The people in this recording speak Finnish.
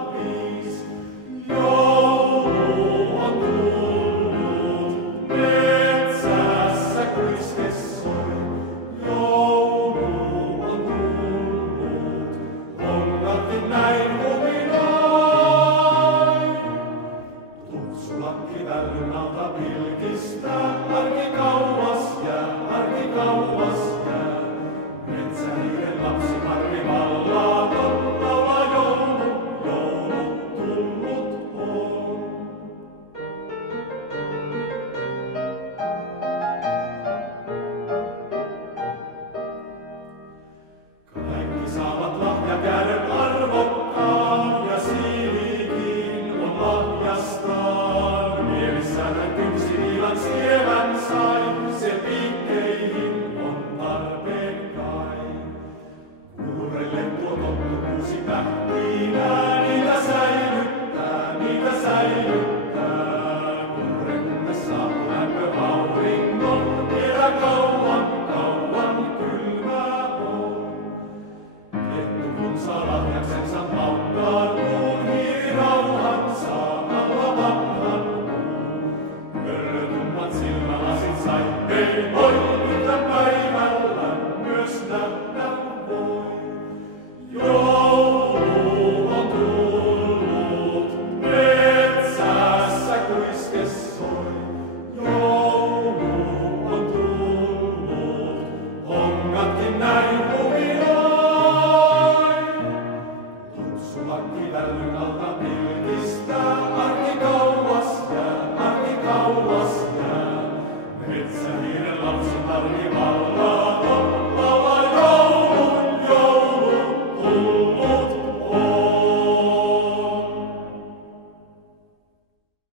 valmis. Joulu on tullut, metsässä kuiske soi. Joulu on tullut, hongatkin näin huminoi. Tupsulakki vällyn alta pilkistää, arki kauas jää, arki kauas jää. Metsähiiren lapsi Marvi vallaton laulaa joulu, joulu tullut on. Kaikki saavat lahjakääden arvokkaan ja siilikin on lahjastaan. Mielessään hän kynsi viilan sievän sai, se piikkeihin on tarpeen kai. Kuurelle tuo tottukuusi pähkinää, niitä säilyttää, niitä säilyttää. Kuure kunnes saapuu lämpö auringon, vielä kauan, kauan kylmää on. Kettu kun saa lahjaksensa paukkaan, kuun hiiri rauhan saa alla vanhan kuun. Mörrötummat silmälasit sai, ei voi yhtä päivällä myös nähdä voi. Joulu on tullut, metsässä kuiske soi. Joulu on tullut, hongatkin näin huminoi. Tupsulakki vällyn alta pilkistää, arki kauas jää, arki kauas jää. Metsähiiren lapsi tarvii